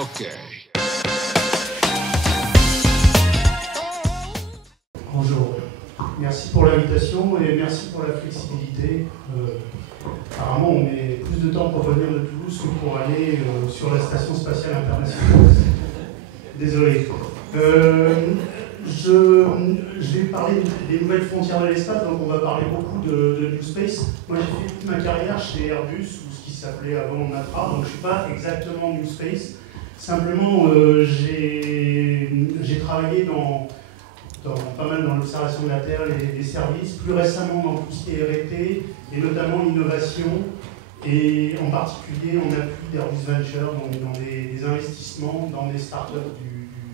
Ok. Bonjour, merci pour l'invitation et merci pour la flexibilité. Apparemment, on met plus de temps pour venir de Toulouse que pour aller sur la Station Spatiale Internationale. Désolé. Je vais parler des nouvelles frontières de l'espace, donc on va parler beaucoup de New Space. Moi, j'ai fait toute ma carrière chez Airbus, ou ce qui s'appelait avant Natra, donc je ne suis pas exactement New Space. Simplement, j'ai travaillé pas mal dans l'observation de la Terre, les services, plus récemment dans tout ce qui est R&D, et notamment l'innovation, et en particulier en appui d'Airbus Venture, donc dans des investissements dans des startups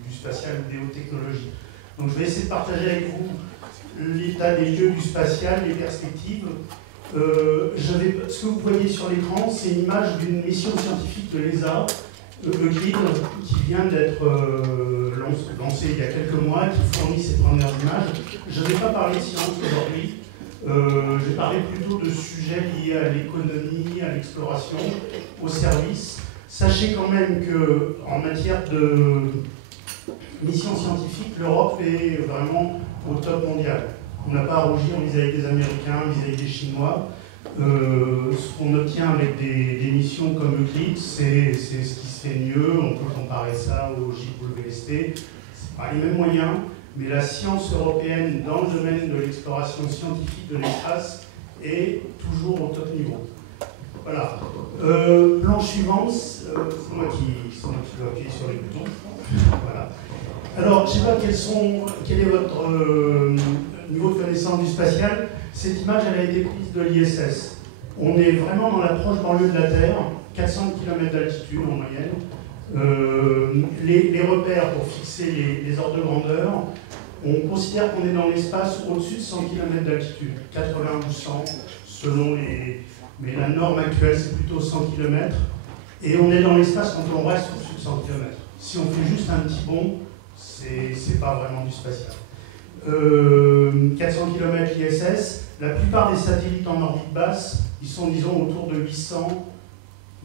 du spatial ou des hautes technologies. Donc je vais essayer de partager avec vous l'état des lieux du spatial, les perspectives. Ce que vous voyez sur l'écran, c'est une image d'une mission scientifique de l'ESA, Euclide, qui vient d'être lancée il y a quelques mois, qui fournit ses premières images. Je ne vais pas parler de science aujourd'hui, je vais parler plutôt de sujets liés à l'économie, à l'exploration, aux services. Sachez quand même qu'en matière de mission scientifique, l'Europe est vraiment au top mondial. On n'a pas à rougir vis-à-vis des Américains, vis-à-vis des Chinois. Ce qu'on obtient avec des missions comme Euclide, c'est ce qui se fait mieux. On peut comparer ça au JWST. Ce n'est pas les mêmes moyens, mais la science européenne dans le domaine de l'exploration scientifique de l'espace est toujours au top niveau. Voilà. Plan suivant, c'est moi qui dois appuyer sur les boutons. Voilà. Alors, je ne sais pas quel est votre niveau de connaissance du spatial. Cette image, elle a été prise de l'ISS. On est vraiment dans la proche banlieue de la Terre, 400 km d'altitude en moyenne. Les repères pour fixer les ordres de grandeur, on considère qu'on est dans l'espace au-dessus de 100 km d'altitude, 80 ou 100 selon les... Mais la norme actuelle, c'est plutôt 100 km. Et on est dans l'espace quand on reste au-dessus de 100 km. Si on fait juste un petit bond, c'est pas vraiment du spatial. 400 km l'ISS, la plupart des satellites en orbite basse, ils sont disons autour de 800,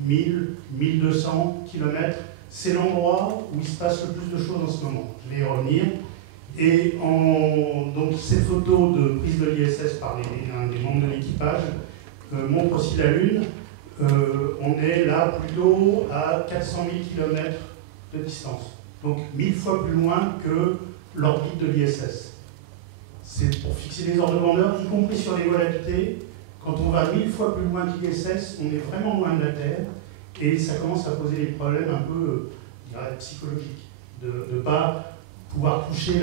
1000, 1200 km. C'est l'endroit où il se passe le plus de choses en ce moment. Je vais y revenir. Et donc cette photo de prise de l'ISS par un des membres de l'équipage montre aussi la Lune. On est là plutôt à 400 000 km de distance. Donc 1000 fois plus loin que l'orbite de l'ISS. C'est pour fixer les ordres de grandeur, y compris sur les volatiles. Quand on va 1000 fois plus loin que l'ISS, on est vraiment loin de la Terre et ça commence à poser des problèmes un peu, je dirais, psychologiques. De ne pas pouvoir toucher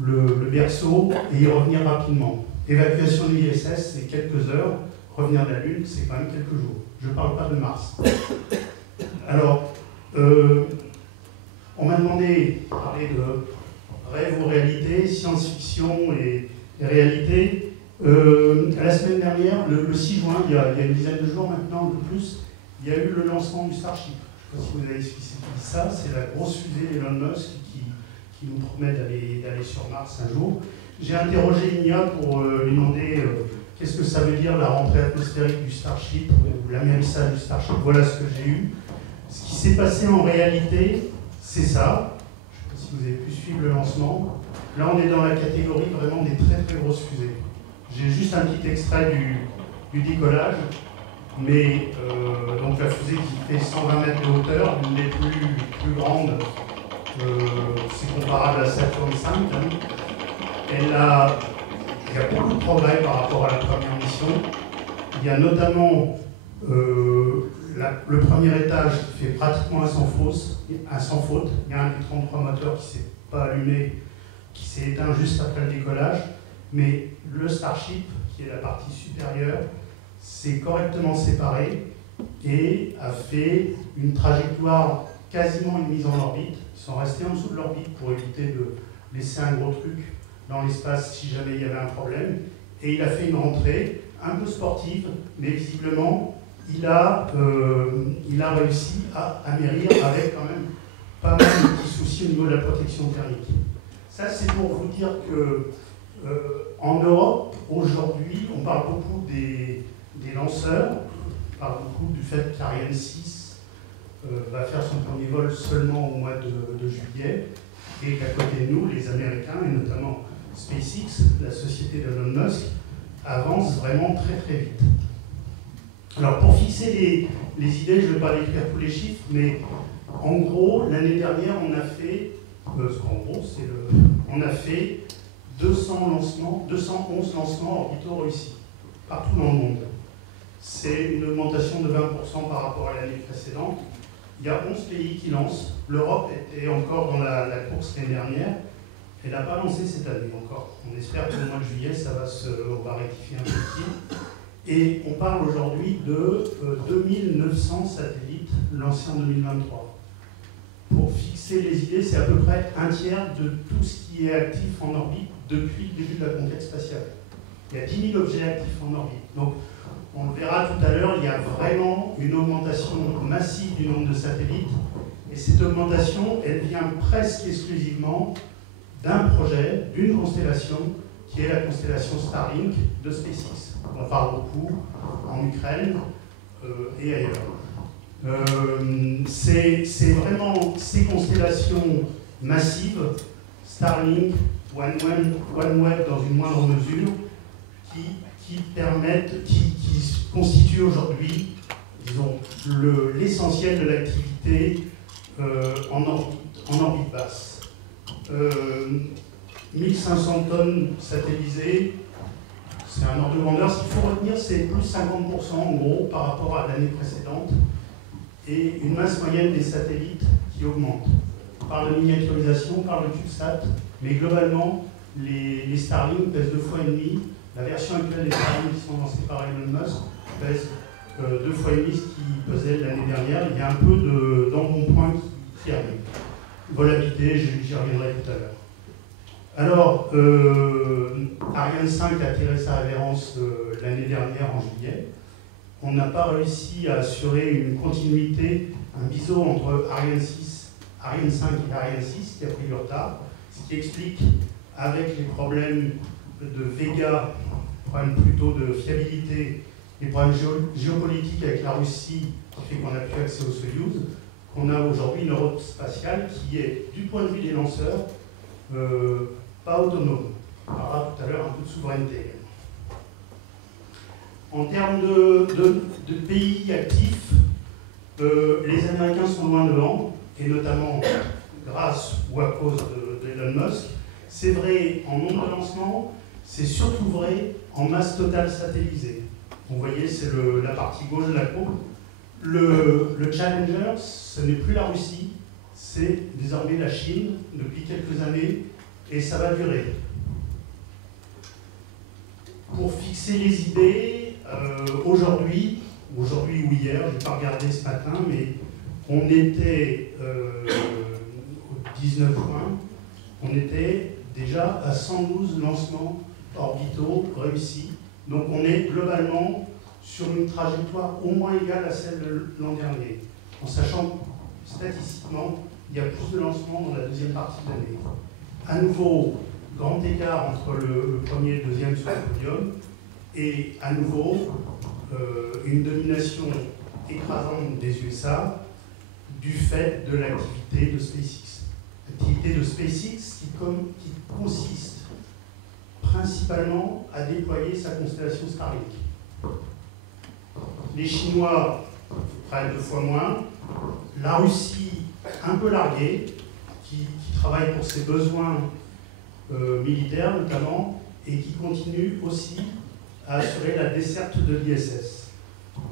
le berceau et y revenir rapidement. Évacuation de l'ISS, c'est quelques heures. Revenir de la Lune, c'est quand même quelques jours. Je ne parle pas de Mars. Alors, on m'a demandé de parler de rêve ou réalité, science-fiction et réalité. La semaine dernière, le 6 juin, il y a une dizaine de jours maintenant, un peu plus, il y a eu le lancement du Starship. Je ne sais pas si vous avez suivi ça, c'est la grosse fusée d'Elon Musk qui nous promet d'aller sur Mars un jour. J'ai interrogé une IA pour lui demander qu'est-ce que ça veut dire la rentrée atmosphérique du Starship ou l'amérissage du Starship. Voilà ce que j'ai eu. Ce qui s'est passé en réalité, c'est ça. Je ne sais pas si vous avez pu suivre le lancement. Là, on est dans la catégorie vraiment des très très grosses fusées. J'ai juste un petit extrait du décollage. Mais donc la fusée qui fait 120 mètres de hauteur, une des plus grandes, c'est comparable à Saturn V. Il y a beaucoup de progrès par rapport à la première mission. Il y a notamment le premier étage qui fait pratiquement un sans faute. Il y a un des 33 moteurs qui ne s'est pas allumé, qui s'est éteint juste après le décollage. Mais le Starship, qui est la partie supérieure, s'est correctement séparé et a fait une trajectoire, quasiment une mise en orbite. Ils sont restés en dessous de l'orbite pour éviter de laisser un gros truc dans l'espace si jamais il y avait un problème. Et il a fait une rentrée un peu sportive, mais visiblement, il a réussi à amérir avec quand même pas mal de petits soucis au niveau de la protection thermique. Ça, c'est pour vous dire que en Europe, aujourd'hui, on parle beaucoup des lanceurs, on parle beaucoup du fait qu'Ariane 6 va faire son premier vol seulement au mois de juillet, et qu'à côté de nous, les Américains, et notamment SpaceX, la société d'Elon Musk, avance vraiment très très vite. Alors pour fixer les idées, je ne vais pas décrire tous les chiffres, mais en gros, l'année dernière, on a fait, on a fait 211 lancements orbitaux réussis, partout dans le monde. C'est une augmentation de 20% par rapport à l'année précédente. Il y a 11 pays qui lancent. L'Europe était encore dans la course l'année dernière. Elle n'a pas lancé cette année encore. On espère qu'au mois de juillet, on va rectifier un petit. Et on parle aujourd'hui de 2900 satellites lancés en 2023. Pour fixer les idées, c'est à peu près un tiers de tout ce qui est actif en orbite depuis le début de la conquête spatiale. Il y a 10 000 objets actifs en orbite. Donc, on le verra tout à l'heure, il y a vraiment une augmentation massive du nombre de satellites. Et cette augmentation, elle vient presque exclusivement d'un projet, d'une constellation, qui est la constellation Starlink de SpaceX. On parle beaucoup en Ukraine et ailleurs. C'est vraiment ces constellations massives, Starlink, OneWeb dans une moindre mesure, qui constituent aujourd'hui, disons, l'essentiel de l'activité en orbite basse. 1500 tonnes satellisées, c'est un ordre de grandeur. Ce qu'il faut retenir, c'est plus 50% en gros par rapport à l'année précédente, et une masse moyenne des satellites qui augmente. On parle de miniaturisation, on parle de CubeSat, mais globalement, les Starlink pèsent 2,5 fois. La version actuelle des Starlink qui sont lancées par Elon Musk pèse 2,5 fois ce qui pesait l'année dernière. Il y a un peu d'embonpoint qui arrive. Volabilité, j'y reviendrai tout à l'heure. Alors, Ariane 5 a tiré sa révérence l'année dernière en juillet. On n'a pas réussi à assurer une continuité, un biseau entre Ariane 5 et Ariane 6 qui a pris du retard, ce qui explique, avec les problèmes de Vega, problèmes plutôt de fiabilité, les problèmes géopolitiques avec la Russie qui fait qu'on n'a plus accès au Soyouz, qu'on a aujourd'hui une Europe spatiale qui est, du point de vue des lanceurs, pas autonome. On parlera tout à l'heure un peu de souveraineté. En termes de pays actifs, les Américains sont loin devant, et notamment grâce ou à cause d'Elon Musk. C'est vrai en nombre de lancements, c'est surtout vrai en masse totale satellisée. Vous voyez, c'est la partie gauche de la courbe. Le Challenger, ce n'est plus la Russie, c'est désormais la Chine depuis quelques années, et ça va durer. Pour fixer les idées, aujourd'hui ou hier, je n'ai pas regardé ce matin, mais on était au 19 juin, on était déjà à 112 lancements orbitaux réussis. Donc on est globalement sur une trajectoire au moins égale à celle de l'an dernier, en sachant que statistiquement, il y a plus de lancements dans la deuxième partie de l'année. À nouveau, grand écart entre le premier et le deuxième sur le podium, et à nouveau, une domination écrasante des USA du fait de l'activité de SpaceX. L'activité de SpaceX qui consiste principalement à déployer sa constellation Starlink. Les Chinois, près de 2 fois moins. La Russie, un peu larguée, qui travaille pour ses besoins militaires notamment, et qui continue aussi à assurer la desserte de l'ISS.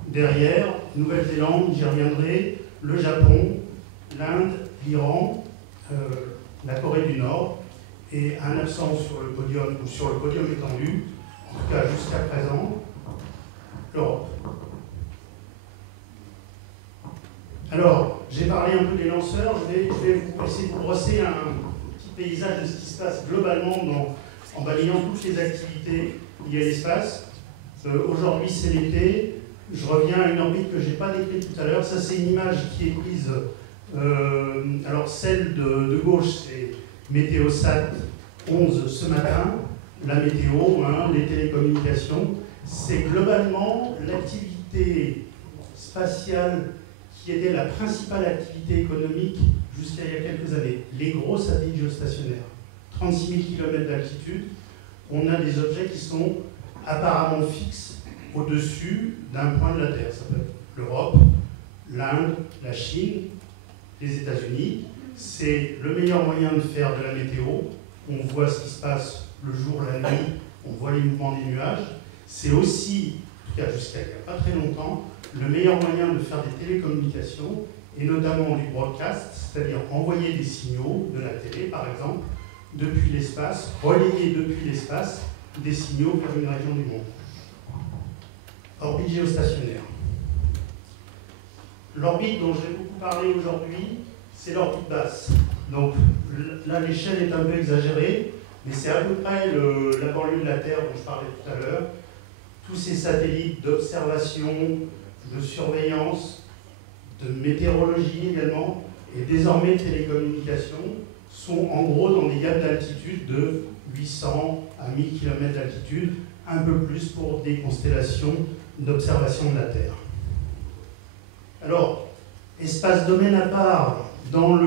Derrière, Nouvelle-Zélande, j'y reviendrai, le Japon, l'Inde, l'Iran, la Corée du Nord, et un absent sur le podium, ou sur le podium étendu, en tout cas jusqu'à présent, l'Europe. Alors, j'ai parlé un peu des lanceurs, je vais vous essayer de brosser un petit paysage de ce qui se passe globalement en balayant toutes les activités liées à l'espace. Aujourd'hui, c'est l'été. Je reviens à une orbite que je n'ai pas décrite tout à l'heure. Ça, c'est une image qui est prise. Alors, celle de gauche, c'est Météosat 11 ce matin. La météo, les télécommunications. C'est globalement l'activité spatiale qui était la principale activité économique jusqu'à il y a quelques années. Les gros satellites géostationnaires. 36 000 km d'altitude, on a des objets qui sont apparemment fixes au-dessus d'un point de la Terre. Ça peut être l'Europe, l'Inde, la Chine, les États-Unis. C'est le meilleur moyen de faire de la météo. On voit ce qui se passe le jour, la nuit, on voit les mouvements des nuages. C'est aussi, en tout cas jusqu'à il n'y a pas très longtemps, le meilleur moyen de faire des télécommunications, et notamment du broadcast, c'est-à-dire envoyer des signaux de la télé, par exemple, depuis l'espace, relayer depuis l'espace des signaux vers une région du monde. Orbite géostationnaire. L'orbite dont j'ai beaucoup parlé aujourd'hui, c'est l'orbite basse. Donc là, l'échelle est un peu exagérée, mais c'est à peu près la banlieue de la Terre dont je parlais tout à l'heure. Tous ces satellites d'observation, de surveillance, de météorologie également, et désormais télécommunications, sont en gros dans des gammes d'altitude de 800 à 1000 km d'altitude, un peu plus pour des constellations d'observation de la Terre. Alors, espace-domaine à part, dans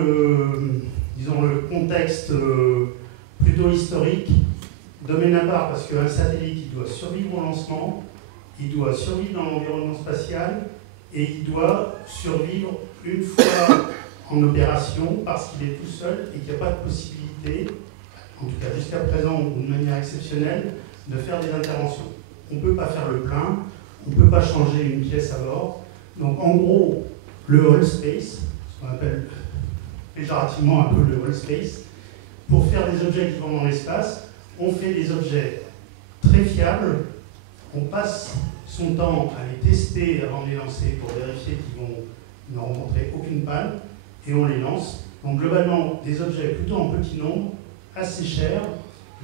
disons, le contexte plutôt historique, domaine à part parce qu'un satellite il doit survivre au lancement, il doit survivre dans l'environnement spatial et il doit survivre une fois en opération parce qu'il est tout seul et qu'il n'y a pas de possibilité, en tout cas jusqu'à présent ou de manière exceptionnelle, de faire des interventions. On ne peut pas faire le plein, on ne peut pas changer une pièce à bord. Donc en gros, le All Space, ce qu'on appelle péjorativement un peu le All Space, pour faire des objets qui vont dans l'espace, on fait des objets très fiables, on passe son temps à les tester avant de les lancer pour vérifier qu'ils vont ne rencontrer aucune panne, et on les lance. Donc globalement, des objets plutôt en petit nombre, assez chers.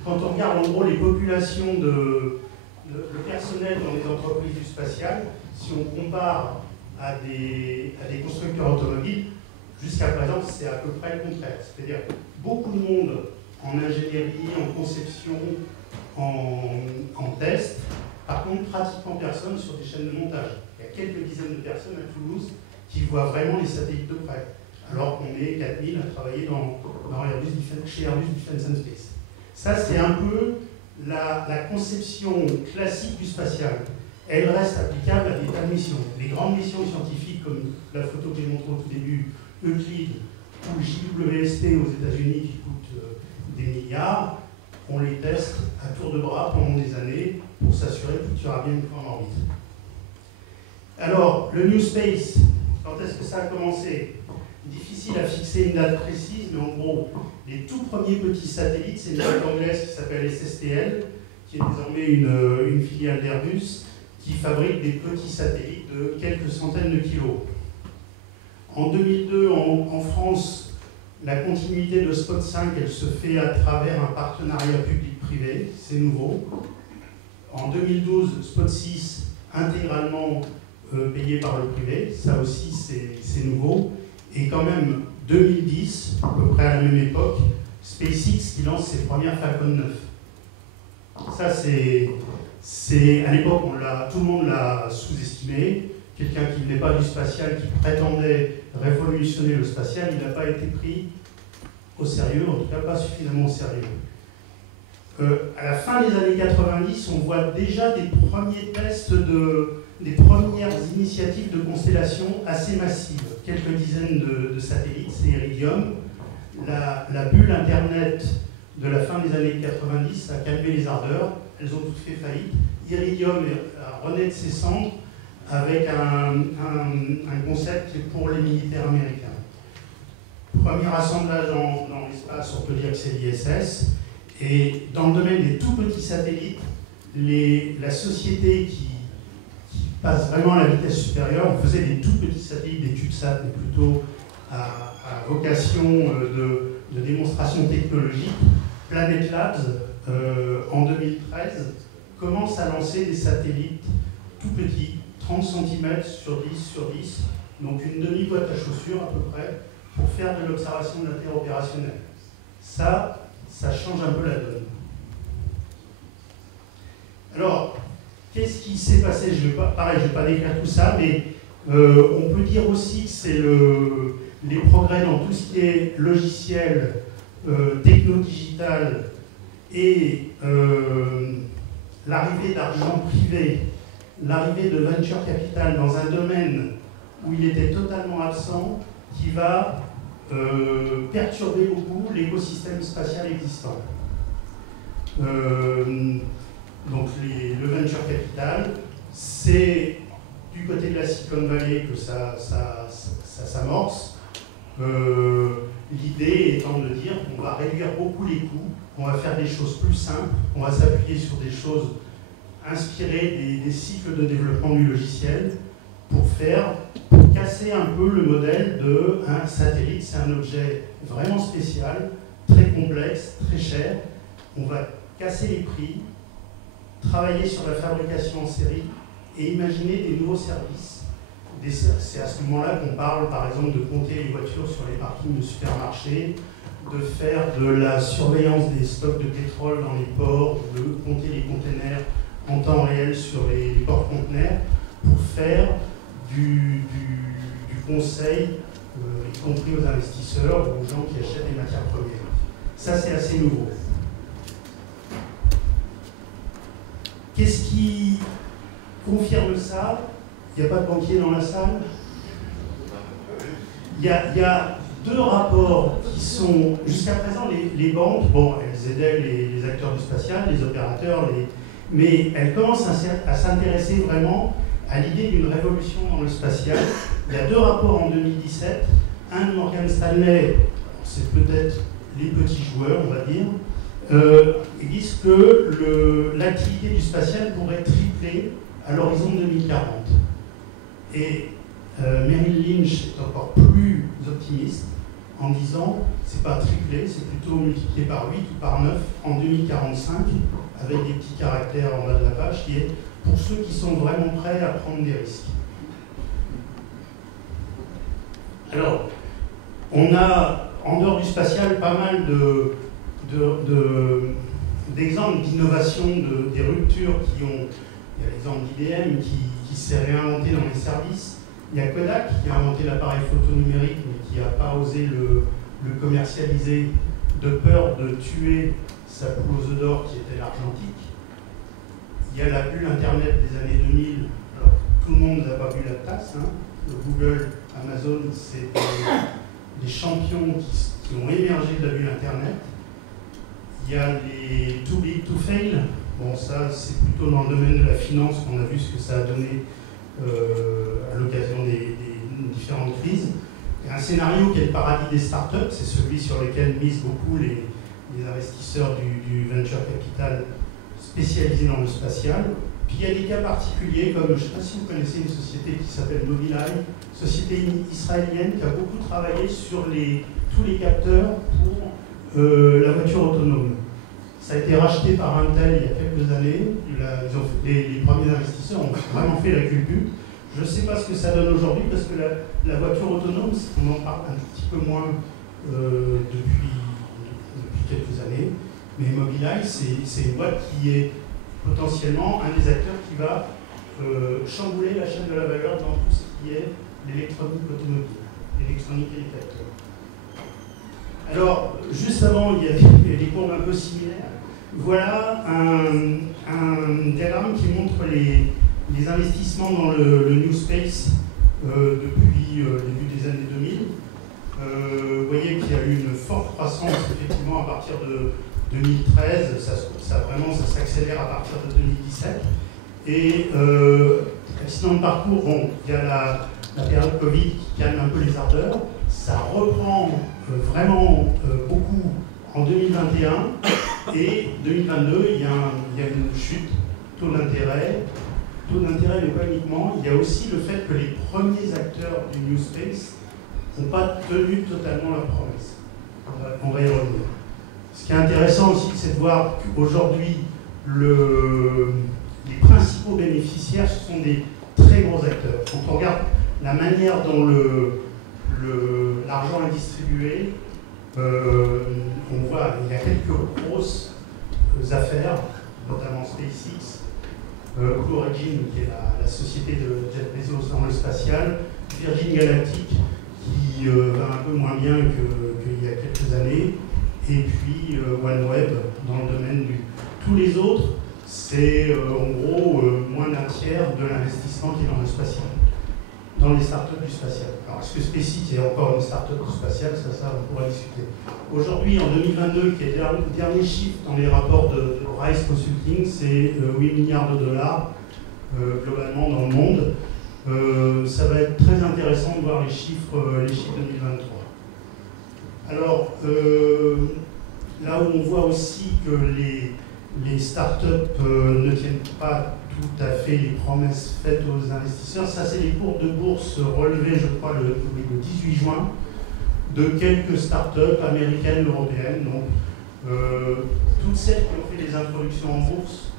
Quand on regarde en gros les populations de personnel dans les entreprises du spatial, si on compare à des constructeurs automobiles, jusqu'à présent, c'est à peu près le contraire. C'est-à-dire beaucoup de monde en ingénierie, en conception, en test. Par contre, pratiquement personne sur des chaînes de montage. Il y a quelques dizaines de personnes à Toulouse qui voient vraiment les satellites de près, alors qu'on est 4000 à travailler chez Airbus Defence and Space. Ça, c'est un peu la conception classique du spatial. Elle reste applicable à des tas de missions. Les grandes missions scientifiques, comme la photo que j'ai montrée au tout début, Euclid ou JWST aux États-Unis qui coûtent des milliards, on les teste à tour de bras pendant des années pour s'assurer que tout ira bien une fois en orbite. Alors, le New Space, quand est-ce que ça a commencé? Difficile à fixer une date précise, mais en gros, les tout premiers petits satellites, c'est une boîte anglaise qui s'appelle SSTL, qui est désormais une filiale d'Airbus, qui fabrique des petits satellites de quelques centaines de kilos. En 2002, en France, la continuité de Spot 5, elle se fait à travers un partenariat public-privé, c'est nouveau. En 2012, Spot 6, intégralement payé par le privé, ça aussi c'est nouveau. Et quand même, 2010, à peu près à la même époque, SpaceX qui lance ses premières Falcon 9. Ça c'est à l'époque, tout le monde l'a sous-estimé. Quelqu'un qui n'est pas du spatial, qui prétendait révolutionner le spatial, il n'a pas été pris au sérieux, en tout cas pas suffisamment au sérieux. À la fin des années 90, on voit déjà des premiers tests, des premières initiatives de constellation assez massives. Quelques dizaines de satellites, c'est Iridium. La bulle Internet de la fin des années 90 a calmé les ardeurs, elles ont toutes fait faillite. Iridium renaît de ses cendres avec un concept qui est pour les militaires américains. Premier assemblage dans l'espace, on peut dire que c'est l'ISS. Et dans le domaine des tout petits satellites, la société qui passe vraiment à la vitesse supérieure, on faisait des tout petits satellites, des CubeSats, mais plutôt à vocation de démonstration technologique. Planet Labs, en 2013, commence à lancer des satellites tout petits, 30 cm sur 10 sur 10, donc une demi-boîte à chaussures à peu près, pour faire de l'observation de la Terre opérationnelle. Ça change un peu la donne. Alors, qu'est-ce qui s'est passé? Pareil, je ne vais pas décrire tout ça, mais On peut dire aussi que c'est les progrès dans tout ce qui est logiciel, techno-digital et l'arrivée d'argent privé, l'arrivée de venture capital dans un domaine où il était totalement absent, qui va perturber beaucoup l'écosystème spatial existant. Donc le venture capital, c'est du côté de la Silicon Valley que ça s'amorce. L'idée étant de dire qu'on va réduire beaucoup les coûts, on va faire des choses plus simples, on va s'appuyer sur des choses inspirées des cycles de développement du logiciel pour casser un peu le modèle d'un satellite. C'est un objet vraiment spécial, très complexe, très cher. On va casser les prix, travailler sur la fabrication en série et imaginer des nouveaux services. C'est à ce moment-là qu'on parle, par exemple, de compter les voitures sur les parkings de supermarchés, de faire de la surveillance des stocks de pétrole dans les ports, de compter les containers en temps réel sur les ports-conteneurs, pour faire du conseil, y compris aux investisseurs, aux gens qui achètent des matières premières. Ça, c'est assez nouveau. Qu'est-ce qui confirme ça? Il n'y a pas de banquier dans la salle. Il y a deux rapports qui sont, jusqu'à présent, les banques, bon, elles aidaient les acteurs du spatial, les opérateurs, mais elles commencent à s'intéresser vraiment à l'idée d'une révolution dans le spatial. Il y a deux rapports en 2017, un de Morgan Stanley, c'est peut-être les petits joueurs, on va dire, ils disent que l'activité du spatial pourrait tripler à l'horizon 2040. Et Merrill Lynch est encore plus optimiste en disant c'est pas triplé, c'est plutôt multiplié par 8 ou par 9 en 2045, avec des petits caractères en bas de la page, qui est pour ceux qui sont vraiment prêts à prendre des risques. Alors, on a, en dehors du spatial, pas mal d'exemples d'innovation, des ruptures qui ont... Il y a l'exemple d'IBM qui s'est réinventé dans les services. Il y a Kodak qui a inventé l'appareil photo numérique, mais qui n'a pas osé le commercialiser de peur de tuer sa poule aux œufs d'or qui était l'argentique. Il y a la bulle Internet des années 2000. Alors, tout le monde n'a pas bu la tasse. Hein. Google, Amazon, c'est des champions qui ont émergé de la bulle Internet. Il y a les too big to fail. Bon, ça, c'est plutôt dans le domaine de la finance qu'on a vu ce que ça a donné à l'occasion des différentes crises. Il y a un scénario qui est le paradis des startups, c'est celui sur lequel misent beaucoup les investisseurs du venture capital spécialisés dans le spatial. Puis il y a des cas particuliers, comme, je ne sais pas si vous connaissez une société qui s'appelle Mobileye, société israélienne qui a beaucoup travaillé sur tous les capteurs pour la voiture autonome. Ça a été racheté par Intel il y a quelques années. Les premiers investisseurs ont vraiment fait la culbute. Je ne sais pas ce que ça donne aujourd'hui parce que la voiture autonome, on en parle un petit peu moins depuis quelques années. Mais Mobileye, c'est une boîte qui est potentiellement un des acteurs qui va chambouler la chaîne de la valeur dans tout ce qui est l'électronique automobile, l'électronique et les capteurs. Alors, juste avant, il y a des courbes un peu similaires. Voilà un diagramme qui montre les investissements dans le New Space depuis le début des années 2000. Vous voyez qu'il y a eu une forte croissance, effectivement, à partir de 2013. Ça s'accélère à partir de 2017. Et accident de parcours, bon, il y a la période Covid qui calme un peu les ardeurs. Ça reprend vraiment beaucoup en 2021 et 2022, il y a une chute, taux d'intérêt, mais pas uniquement. Il y a aussi le fait que les premiers acteurs du New Space n'ont pas tenu totalement leurs promesses. On va y revenir. Ce qui est intéressant aussi, c'est de voir qu'aujourd'hui, les principaux bénéficiaires, ce sont des très gros acteurs. Quand on regarde la manière dont l'argent est distribué, on voit qu'il y a quelques grosses affaires, notamment SpaceX, Blue Origin, qui est la société de Jeff Bezos dans le spatial, Virgin Galactic, qui va un peu moins bien qu'il y a quelques années, et puis OneWeb dans le domaine du... Tous les autres, c'est en gros moins d'un tiers de l'investissement qui est dans le spatial, dans les startups du spatial. Alors, est-ce que SpaceX est encore une startup du spatial? Ça, on pourra discuter. Aujourd'hui, en 2022, qui est le dernier chiffre dans les rapports de Rice Consulting, c'est 8 milliards de dollars globalement dans le monde. Ça va être très intéressant de voir les chiffres 2023. Alors, là où on voit aussi que les startups ne tiennent pas tout à fait les promesses faites aux investisseurs, ça c'est les cours de bourse relevés, je crois, le 18 juin, de quelques startups américaines, européennes. Donc, toutes celles qui ont fait des introductions en bourse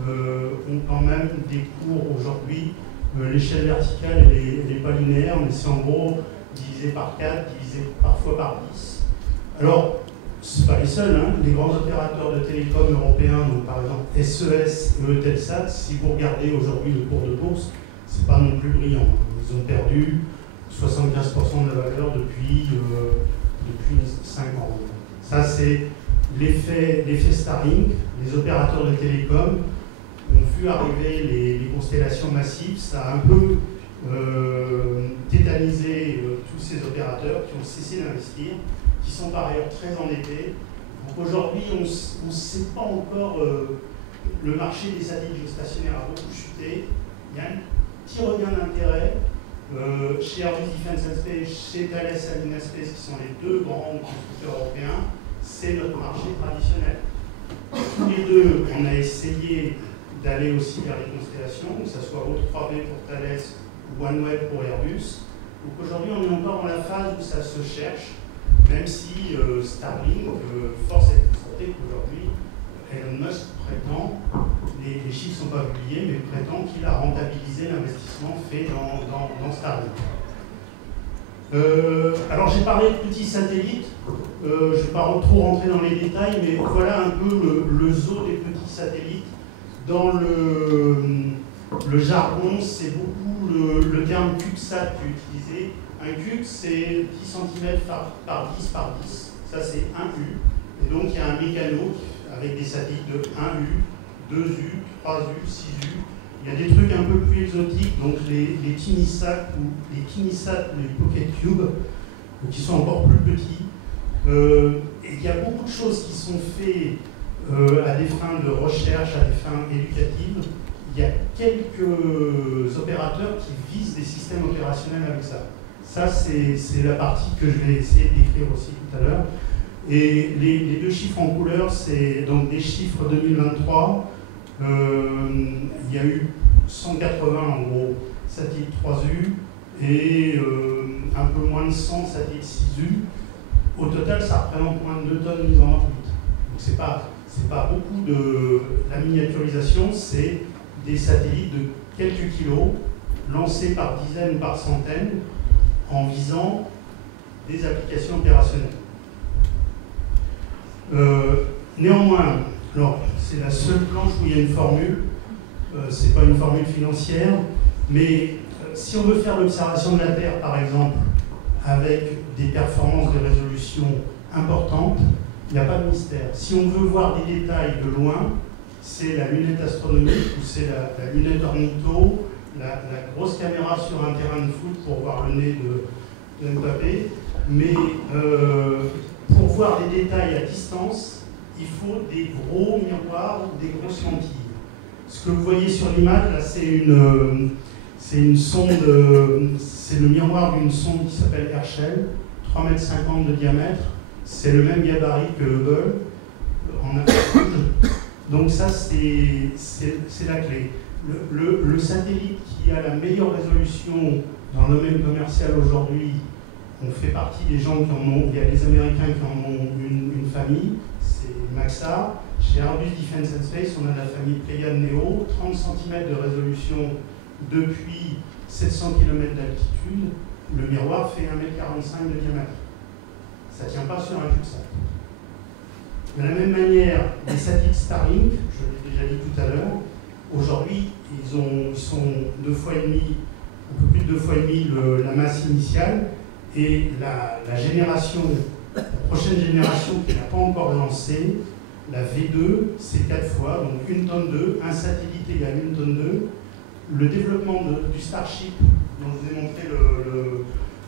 ont quand même des cours aujourd'hui. L'échelle verticale, elle n'est pas linéaire, mais c'est en gros divisé par 4, divisé parfois par 10. Alors, ce ne sont pas les seuls, hein. Les grands opérateurs de télécom européens, donc par exemple SES et Eutelsat, si vous regardez aujourd'hui le cours de bourse, ce n'est pas non plus brillant. Ils ont perdu 75% de la valeur depuis 5 ans. Ça, c'est l'effet Starlink. Les opérateurs de télécom ont vu arriver les constellations massives. Ça a un peu tétanisé tous ces opérateurs qui ont cessé d'investir, qui sont par ailleurs très endettés. Donc aujourd'hui, on ne sait pas encore, le marché des satellites géostationnaires a beaucoup chuté. Il y a un petit regain d'intérêt chez Airbus Defence and Space, chez Thales Alenia Space, qui sont les deux grands constructeurs européens. C'est notre marché traditionnel. Tous les deux, on a essayé d'aller aussi vers les constellations, que ce soit O3B pour Thales ou OneWeb pour Airbus. Donc aujourd'hui, on est encore dans la phase où ça se cherche, même si Starlink, force est de constater qu'aujourd'hui, Elon Musk prétend, les chiffres ne sont pas publiés, mais prétend qu'il a rentabilisé l'investissement fait dans Starlink. Alors j'ai parlé de petits satellites, je ne vais pas trop rentrer dans les détails, mais voilà un peu le zoo des petits satellites. Dans le jargon, c'est beaucoup le terme CubeSat qui est utilisé. Un cube, c'est 10 cm par 10 par 10. Ça, c'est un U. Et donc, il y a un mécano avec des satellites de 1 U, 2 U, 3 U, 6 U. Il y a des trucs un peu plus exotiques, donc les TinySat ou les KineSat ou les Pocket Cube, qui sont encore plus petits. Et il y a beaucoup de choses qui sont faites à des fins de recherche, à des fins éducatives. Il y a quelques opérateurs qui visent des systèmes opérationnels avec ça. Ça, c'est la partie que je vais essayer de décrire aussi tout à l'heure. Et les deux chiffres en couleur, c'est donc des chiffres 2023. Il y a eu 180 en gros satellites 3U et un peu moins de 100 satellites 6U. Au total, ça représente moins de 2 tonnes mises en orbite. Donc c'est pas beaucoup de la miniaturisation, c'est des satellites de quelques kilos lancés par dizaines, par centaines, en visant des applications opérationnelles. Néanmoins, alors c'est la seule planche où il y a une formule, c'est pas une formule financière, mais si on veut faire l'observation de la Terre, par exemple, avec des performances de résolution importantes, il n'y a pas de mystère. Si on veut voir des détails de loin, c'est la lunette astronomique ou c'est la lunette ornitho, la grosse caméra sur un terrain de foot pour voir le nez de Mbappé. Mais pour voir des détails à distance, il faut des gros miroirs ou des grosses lentilles. Ce que vous voyez sur l'image, là, c'est une sonde, c'est le miroir d'une sonde qui s'appelle Herschel, 3,50 m de diamètre. C'est le même gabarit que Hubble, en rouge. Donc ça, c'est la clé. Le satellite qui a la meilleure résolution dans le domaine commercial aujourd'hui, on fait partie des gens qui en ont, il y a les Américains qui en ont une famille, c'est Maxar. Chez Airbus Defence and Space, on a la famille Pléiade Neo, 30 cm de résolution depuis 700 km d'altitude. Le miroir fait 1,45 m de diamètre. Ça ne tient pas sur un CubeSat. De la même manière, les satellites Starlink, je l'ai déjà dit tout à l'heure, Aujourd'hui, ils sont 2 fois et demi, un peu plus de 2 fois et demi la masse initiale, et la prochaine génération qui n'a pas encore lancé, la V2, c'est 4 fois, donc 1 tonne 2, un satellite égale 1 tonne 2. Le développement du Starship, dont je vous ai montré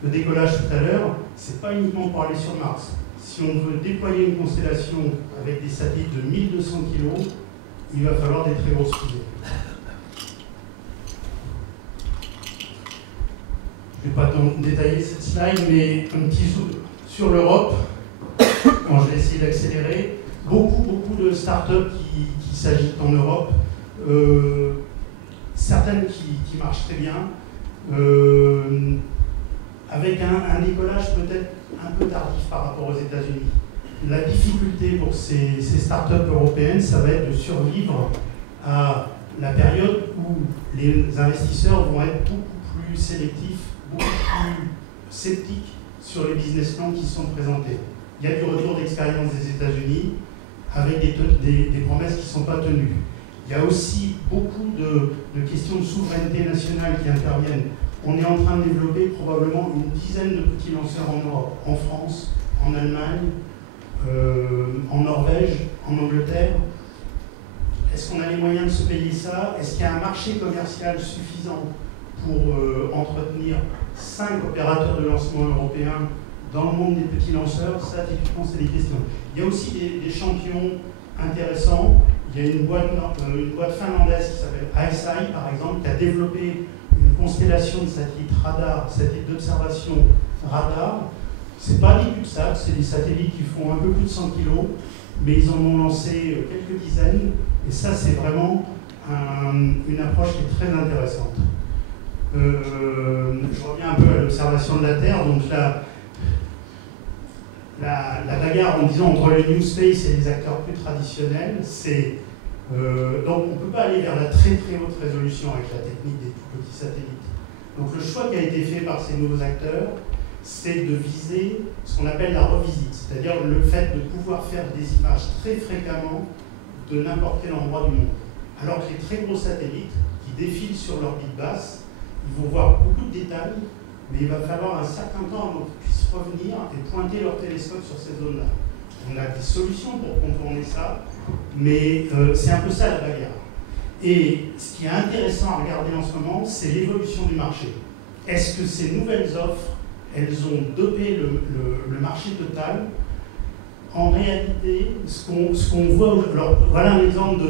le décollage tout à l'heure, c'est pas uniquement pour aller sur Mars. Si on veut déployer une constellation avec des satellites de 1200 kg, il va falloir des très grosses fusées. Je ne vais pas détailler cette slide, mais un petit zoom sur l'Europe. Quand je vais essayer d'accélérer, beaucoup de startups qui s'agitent en Europe, certaines qui marchent très bien, avec un décollage peut-être un peu tardif par rapport aux États-Unis. La difficulté pour ces startups européennes, ça va être de survivre à la période où les investisseurs vont être beaucoup plus sélectifs, beaucoup plus sceptiques sur les business plans qui sont présentés. Il y a du retour d'expérience des États-Unis avec des promesses qui ne sont pas tenues. Il y a aussi beaucoup de questions de souveraineté nationale qui interviennent. On est en train de développer probablement une dizaine de petits lanceurs en Europe, en France, en Allemagne, en Norvège, en Angleterre. Est-ce qu'on a les moyens de se payer ça? Est-ce qu'il y a un marché commercial suffisant pour entretenir 5 opérateurs de lancement européens dans le monde des petits lanceurs? Ça, typiquement, c'est des questions. Il y a aussi des champions intéressants. Il y a une boîte finlandaise qui s'appelle ICEYE, par exemple, qui a développé une constellation de satellites radar, satellites d'observation radar. C'est pas des CubeSats, c'est des satellites qui font un peu plus de 100 kg, mais ils en ont lancé quelques dizaines, et ça, c'est vraiment une approche qui est très intéressante. Je reviens un peu à l'observation de la Terre, donc la bagarre en disant entre les New Space et les acteurs plus traditionnels, c'est donc on ne peut pas aller vers la très très haute résolution avec la technique des tout petits satellites. Donc le choix qui a été fait par ces nouveaux acteurs, c'est de viser ce qu'on appelle la revisite, c'est-à-dire le fait de pouvoir faire des images très fréquemment de n'importe quel endroit du monde. Alors que les très gros satellites qui défilent sur l'orbite basse, ils vont voir beaucoup de détails, mais il va falloir un certain temps avant qu'ils puissent revenir et pointer leur télescope sur ces zones-là. On a des solutions pour contourner ça, mais c'est un peu ça la bagarre. Et ce qui est intéressant à regarder en ce moment, c'est l'évolution du marché. Est-ce que ces nouvelles offres, elles ont dopé le marché total? En réalité, ce qu'on voit, alors voilà un exemple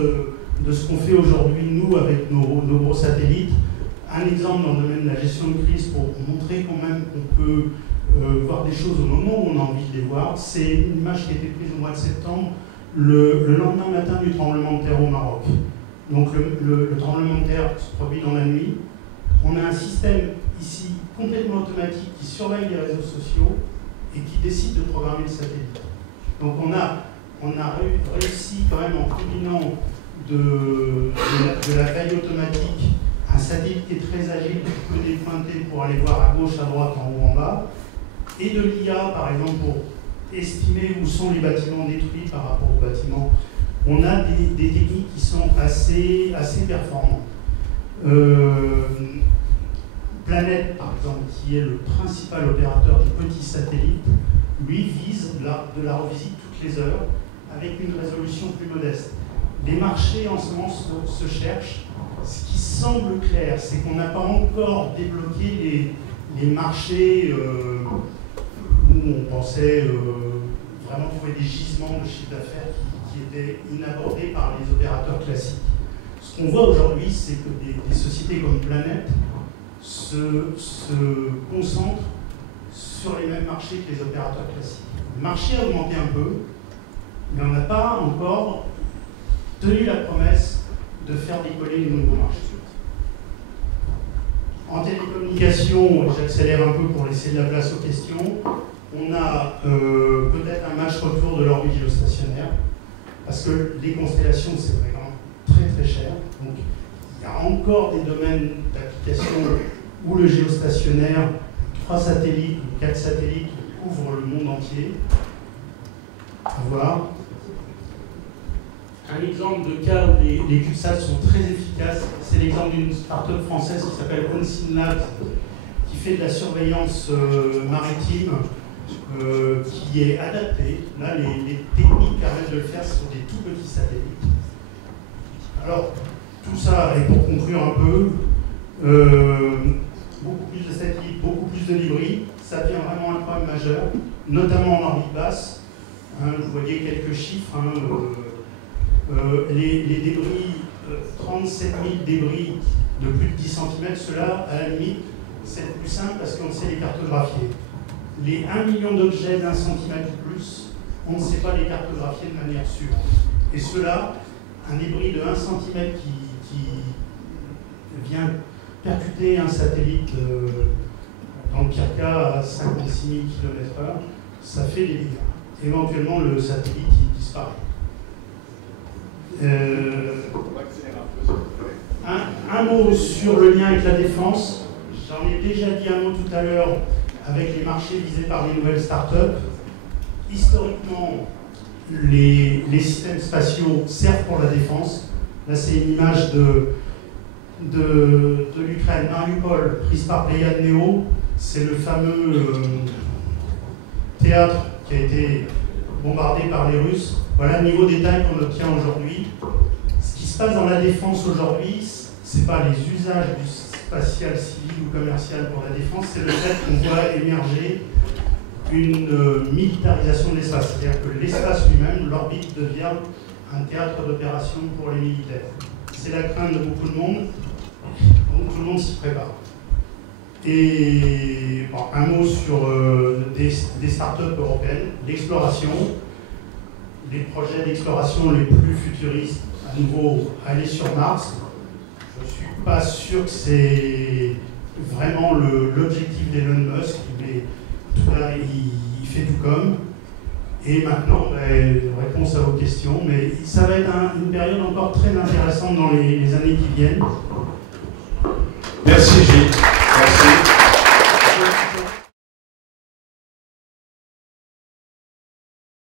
de ce qu'on fait aujourd'hui, nous, avec nos gros satellites. Un exemple dans le domaine de la gestion de crise pour montrer quand même qu'on peut voir des choses au moment où on a envie de les voir. C'est une image qui a été prise au mois de septembre, le lendemain matin du tremblement de terre au Maroc. Donc le tremblement de terre se produit dans la nuit. On a un système ici complètement automatique qui surveille les réseaux sociaux et qui décide de programmer le satellite. Donc on a réussi quand même en combinant de la veille automatique, un satellite qui est très agile, qui peut dépointer pour aller voir à gauche, à droite, en haut, en bas, et de l'IA, par exemple, pour estimer où sont les bâtiments détruits par rapport aux bâtiments. On a des techniques qui sont assez performantes. Planète, par exemple, qui est le principal opérateur des petits satellites, lui vise de la revisite toutes les heures avec une résolution plus modeste. Les marchés en ce moment se cherchent. Ce qui semble clair, c'est qu'on n'a pas encore débloqué les marchés où on pensait vraiment trouver des gisements de chiffre d'affaires qui étaient inabordés par les opérateurs classiques. Ce qu'on voit aujourd'hui, c'est que des sociétés comme Planète se concentrent sur les mêmes marchés que les opérateurs classiques. Le marché a augmenté un peu, mais on n'a pas encore tenu la promesse de faire décoller les nouveaux marchés. En télécommunication, j'accélère un peu pour laisser de la place aux questions. On a peut-être un match retour de l'orbite géostationnaire, parce que les constellations, c'est vraiment très très cher. Donc, il y a encore des domaines d'application où le géostationnaire, 3 satellites ou 4 satellites couvrent le monde entier. À voir. Un exemple de cas où les CubeSats sont très efficaces, c'est l'exemple d'une start-up française qui s'appelle Unseen Labs, qui fait de la surveillance maritime, qui est adaptée. Là, les techniques permettent de le faire sur des tout petits satellites. Alors, tout ça, et pour conclure un peu, beaucoup plus de satellites, beaucoup plus de débris, ça devient vraiment un problème majeur, notamment en orbite basse. Vous voyez quelques chiffres. Les débris, 37 000 débris de plus de 10 cm, cela, à la limite, c'est plus simple parce qu'on sait les cartographier. Les 1 million d'objets d'1 centimètre ou plus, on ne sait pas les cartographier de manière sûre. Et cela, un débris de 1 cm qui vient percuter un satellite, dans le pire cas, à 56 000 km/h, ça fait des dégâts. Éventuellement, le satellite il disparaît. Un mot sur le lien avec la défense. J'en ai déjà dit un mot tout à l'heure avec les marchés visés par les nouvelles startups. Historiquement, les systèmes spatiaux servent pour la défense. Là, c'est une image de l'Ukraine, Mariupol, prise par Pléiade Néo. C'est le fameux théâtre qui a été bombardé par les Russes. Voilà le niveau de détail qu'on obtient aujourd'hui. Ce qui se passe dans la défense aujourd'hui, ce n'est pas les usages du spatial, civil ou commercial pour la défense, c'est le fait qu'on voit émerger une militarisation de l'espace. C'est-à-dire que l'espace lui-même, l'orbite, devient un théâtre d'opération pour les militaires. C'est la crainte de beaucoup de monde, donc tout le monde s'y prépare. Et bon, un mot sur des startups européennes, l'exploration, les projets d'exploration les plus futuristes, à nouveau aller sur Mars. Je ne suis pas sûr que c'est vraiment l'objectif d'Elon Musk, mais en tout cas, il fait tout comme. Et maintenant, réponse à vos questions, mais ça va être une période encore très intéressante dans les années qui viennent. Merci Gilles.